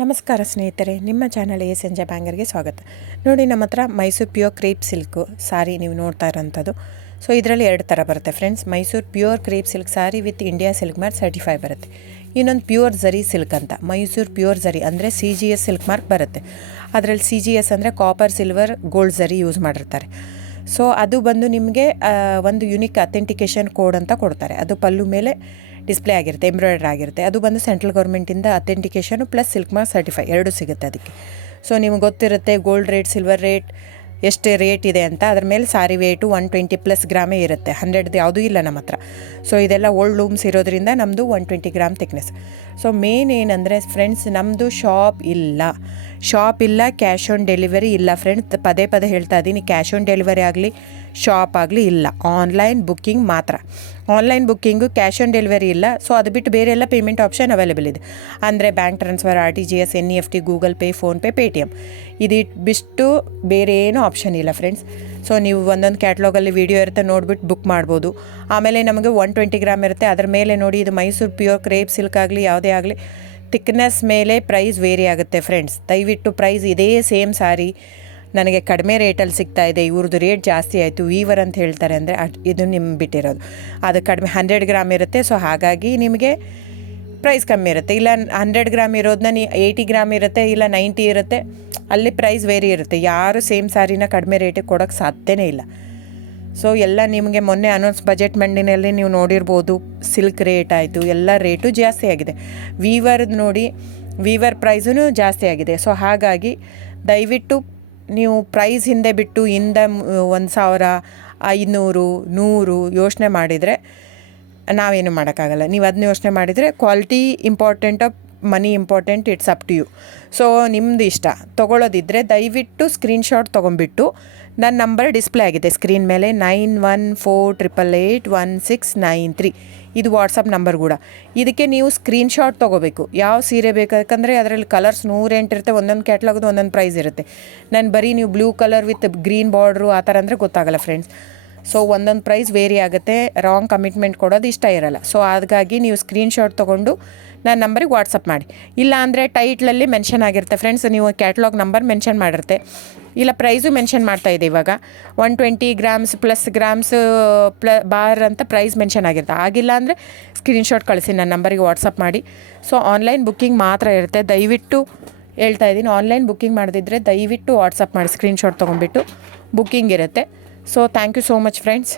ನಮಸ್ಕಾರ ಸ್ನೇಹಿತರೆ, ನಿಮ್ಮ ಚಾನಲ್ ಸಂಜೆ ಬ್ಯಾಂಗರ್ಗೆ ಸ್ವಾಗತ. ನೋಡಿ, ನಮ್ಮ ಹತ್ರ ಮೈಸೂರು ಪ್ಯೂರ್ ಕ್ರೇಪ್ ಸಿಲ್ಕು ಸಾರಿ ನೀವು ನೋಡ್ತಾ ಇರೋಂಥದ್ದು. ಸೊ ಇದರಲ್ಲಿ ಎರಡು ಥರ ಬರುತ್ತೆ friends. Mysuru pure crepe silk sorry with India silk mark certify ಬರುತ್ತೆ. ಇನ್ನೊಂದು ಪ್ಯೂರ್ ಝರಿ ಸಿಲ್ಕ್ ಅಂತ, ಮೈಸೂರು ಪ್ಯೂರ್ ಝರಿ ಅಂದರೆ CGS ಸಿಲ್ಕ್ ಮಾರ್ಕ್ ಬರುತ್ತೆ. ಅದರಲ್ಲಿ CGS ಅಂದರೆ ಕಾಪರ್, ಸಿಲ್ವರ್, ಗೋಲ್ಡ್ ಝರಿ ಯೂಸ್ ಮಾಡಿರ್ತಾರೆ. ಸೊ ಅದು ಬಂದು ನಿಮಗೆ ಒಂದು ಯುನಿಕ್ ಅಥೆಂಟಿಕೇಷನ್ ಕೋಡ್ ಅಂತ ಕೊಡ್ತಾರೆ. ಅದು ಪಲ್ಲು ಮೇಲೆ ಡಿಸ್ಪ್ಲೇ ಆಗಿರುತ್ತೆ, ಎಂಬ್ರಾಯ್ಡ್ರಿ ಆಗಿರುತ್ತೆ. ಅದು ಬಂದು ಸೆಂಟ್ರಲ್ ಗೌರ್ಮೆಂಟಿಂದ ಅಥೆಂಟಿಕೇಷನು ಪ್ಲಸ್ ಸಿಲ್ಕ್ ಮಾರ್ಕ್ ಸರ್ಟಿಫೈ ಎರಡೂ ಸಿಗುತ್ತೆ ಅದಕ್ಕೆ. ಸೊ ನಿಮ್ಗೆ ಗೊತ್ತಿರುತ್ತೆ ಗೋಲ್ಡ್ ರೇಟ್, ಸಿಲ್ವರ್ ರೇಟ್ ಎಷ್ಟು ರೇಟ್ ಇದೆ ಅಂತ. ಅದ್ರ ಮೇಲೆ ಸಾರಿ ವೇಟು 120+ ಗ್ರಾಮೇ ಇರುತ್ತೆ, 100 ಯಾವುದೂ ಇಲ್ಲ ನಮ್ಮ ಹತ್ರ. ಸೊ ಇದೆಲ್ಲ ಓಲ್ಡ್ ಲೂಮ್ಸ್ ಇರೋದ್ರಿಂದ ನಮ್ಮದು 120 ಗ್ರಾಮ್ ಥಿಕ್ನೆಸ್. ಸೊ ಮೇನ್ ಏನಂದರೆ ಫ್ರೆಂಡ್ಸ್, ನಮ್ಮದು ಶಾಪ್ ಇಲ್ಲ, ಕ್ಯಾಶ್ ಆನ್ ಡೆಲಿವರಿ ಇಲ್ಲ ಫ್ರೆಂಡ್ಸ್. ಪದೇ ಹೇಳ್ತಾ ಇದ್ದೀನಿ, ಕ್ಯಾಶ್ ಆನ್ ಡೆಲಿವರಿ ಆಗಲಿ ಶಾಪ್ ಆಗಲಿ ಇಲ್ಲ, ಆನ್ಲೈನ್ ಬುಕ್ಕಿಂಗ್ ಮಾತ್ರ. Online booking, cash on delivery ಇಲ್ಲ. ಸೊ ಅದು ಬಿಟ್ಟು ಬೇರೆ ಎಲ್ಲ ಪೇಮೆಂಟ್ ಆಪ್ಷನ್ ಅವೈಲೇಬಲ್ ಇದೆ. ಅಂದರೆ bank transfer, RTGS, NEFT, Google pay, PhonePe, Paytm ಬಿಟ್ಟು ಬೇರೆ ಏನೂ ಆಪ್ಷನ್ ಇಲ್ಲ ಫ್ರೆಂಡ್ಸ್. ಸೊ ನೀವು ಒಂದೊಂದು ಕ್ಯಾಟ್ಲಾಗಲ್ಲಿ ವೀಡಿಯೋ ಇರುತ್ತೆ, ನೋಡಿಬಿಟ್ಟು ಬುಕ್ ಮಾಡ್ಬೋದು. ಆಮೇಲೆ ನಮಗೆ 120 ಗ್ರಾಮ್ ಇರುತ್ತೆ. ಅದರ ಮೇಲೆ ನೋಡಿ, ಇದು ಮೈಸೂರು ಪ್ಯೂರ್ ಕ್ರೇಪ್ ಸಿಲ್ಕ್ ಆಗಲಿ ಯಾವುದೇ ಆಗಲಿ ಥಿಕ್ನೆಸ್ ಮೇಲೆ ಪ್ರೈಸ್ ವೇರಿ ಆಗುತ್ತೆ ಫ್ರೆಂಡ್ಸ್. ದಯವಿಟ್ಟು ಪ್ರೈಸ್ ಇದೇ ಸೇಮ್ ಸಾರಿ ನನಗೆ ಕಡಿಮೆ ರೇಟಲ್ಲಿ ಸಿಗ್ತಾ ಇದೆ, ಇವ್ರದ್ದು ರೇಟ್ ಜಾಸ್ತಿ ಆಯಿತು ವೀವರ್ ಅಂತ ಹೇಳ್ತಾರೆ ಅಂದರೆ ಇದು ನಿಮ್ಮ ಬಿಟ್ಟಿರೋದು. ಅದು ಕಡಿಮೆ 100 ಗ್ರಾಮ್ ಇರುತ್ತೆ. ಸೊ ಹಾಗಾಗಿ ನಿಮಗೆ ಪ್ರೈಸ್ ಕಮ್ಮಿ ಇರುತ್ತೆ. ಇಲ್ಲ 100 ಗ್ರಾಮ್ ಇರೋದನ್ನ 80 ಗ್ರಾಮ್ ಇರುತ್ತೆ, ಇಲ್ಲ 90 ಇರುತ್ತೆ, ಅಲ್ಲಿ ಪ್ರೈಸ್ ವೇರಿ ಇರುತ್ತೆ. ಯಾರು ಸೇಮ್ ಸಾರಿನ ಕಡಿಮೆ ರೇಟಿಗೆ ಕೊಡೋಕ್ಕೆ ಸಾಧ್ಯನೇ ಇಲ್ಲ. ಸೊ ಎಲ್ಲ ನಿಮಗೆ ಮೊನ್ನೆ ಅನೌನ್ಸ್ ಬಜೆಟ್ ಮಂಡಿನಲ್ಲಿ ನೀವು ನೋಡಿರ್ಬೋದು, ಸಿಲ್ಕ್ ರೇಟ್ ಆಯಿತು, ಎಲ್ಲ ರೇಟು ಜಾಸ್ತಿ ಆಗಿದೆ. ವೀವರ್ದು ನೋಡಿ, ವೀವರ್ ಪ್ರೈಸೂ ಜಾಸ್ತಿ ಆಗಿದೆ. ಸೊ ಹಾಗಾಗಿ ದಯವಿಟ್ಟು ನೀವು ಪ್ರೈಸ್ ಹಿಂದೆ ಬಿಟ್ಟು 1,000, 500, 100 ಯೋಚನೆ ಮಾಡಿದರೆ ನಾವೇನು ಮಾಡೋಕ್ಕಾಗಲ್ಲ. ನೀವು ಅದನ್ನ ಯೋಚನೆ ಮಾಡಿದರೆ quality important, money important, it's up to you. So ನಿಮ್ಮದು ಇಷ್ಟ. ತೊಗೊಳ್ಳೋದಿದ್ದರೆ ದಯವಿಟ್ಟು ಸ್ಕ್ರೀನ್ಶಾಟ್ ತೊಗೊಂಬಿಟ್ಟು, ನನ್ನ ನಂಬರ್ ಡಿಸ್ಪ್ಲೇ ಆಗಿದೆ ಸ್ಕ್ರೀನ್ ಮೇಲೆ, 9148881693. ಇದು ವಾಟ್ಸಪ್ ನಂಬರ್ ಕೂಡ. ಇದಕ್ಕೆ ನೀವು ಸ್ಕ್ರೀನ್ಶಾಟ್ ತೊಗೋಬೇಕು. ಯಾವ ಸೀರೆ ಬೇಕು, ಯಾಕಂದರೆ ಅದರಲ್ಲಿ ಕಲರ್ಸ್ 108 ಇರುತ್ತೆ, ಒಂದೊಂದು ಕ್ಯಾಟ್ಲಾಗದು ಒಂದೊಂದು ಪ್ರೈಸ್ ಇರುತ್ತೆ. ನಾನು ಬರೀ ನೀವು blue colour with green border ಆ ಥರ ಅಂದರೆ ಗೊತ್ತಾಗಲ್ಲ ಫ್ರೆಂಡ್ಸ್. ಸೊ ಒಂದೊಂದು ಪ್ರೈಸ್ ವೇರಿ ಆಗುತ್ತೆ, ರಾಂಗ್ ಕಮಿಟ್ಮೆಂಟ್ ಕೊಡೋದು ಇಷ್ಟ ಇರಲ್ಲ. ಸೊ ಹಾಗಾಗಿ ನೀವು ಸ್ಕ್ರೀನ್ಶಾಟ್ ತೊಗೊಂಡು ನನ್ನ ನಂಬರಿಗೆ ವಾಟ್ಸಪ್ ಮಾಡಿ. ಇಲ್ಲ ಅಂದರೆ ಟೈಟ್ಲಲ್ಲಿ ಮೆನ್ಷನ್ ಆಗಿರುತ್ತೆ ಫ್ರೆಂಡ್ಸ್, ನೀವು ಕ್ಯಾಟ್ಲಾಗ್ ನಂಬರ್ ಮೆನ್ಷನ್ ಮಾಡಿರುತ್ತೆ, ಇಲ್ಲ ಪ್ರೈಸು ಮೆನ್ಷನ್ ಮಾಡ್ತಾಯಿದೆ. ಇವಾಗ 120 ಗ್ರಾಮ್ಸ್ ಪ್ಲಸ್ ಗ್ರಾಮ್ಸ್ ಬಾರ್ ಅಂತ ಪ್ರೈಸ್ ಮೆನ್ಷನ್ ಆಗಿರುತ್ತೆ. ಆಗಿಲ್ಲ ಅಂದರೆ ಸ್ಕ್ರೀನ್ಶಾಟ್ ಕಳಿಸಿ, ನನ್ನ ನಂಬರಿಗೆ ವಾಟ್ಸಪ್ ಮಾಡಿ. ಸೊ ಆನ್ಲೈನ್ ಬುಕ್ಕಿಂಗ್ ಮಾತ್ರ ಇರುತ್ತೆ. ದಯವಿಟ್ಟು ಹೇಳ್ತಾ ಇದ್ದೀನಿ, ಆನ್ಲೈನ್ ಬುಕ್ಕಿಂಗ್ ಮಾಡದಿದ್ದರೆ ದಯವಿಟ್ಟು ವಾಟ್ಸಪ್ ಮಾಡಿ, ಸ್ಕ್ರೀನ್ಶಾಟ್ ತೊಗೊಂಡ್ಬಿಟ್ಟು ಬುಕ್ಕಿಂಗ್ ಇರುತ್ತೆ. So thank you so much friends.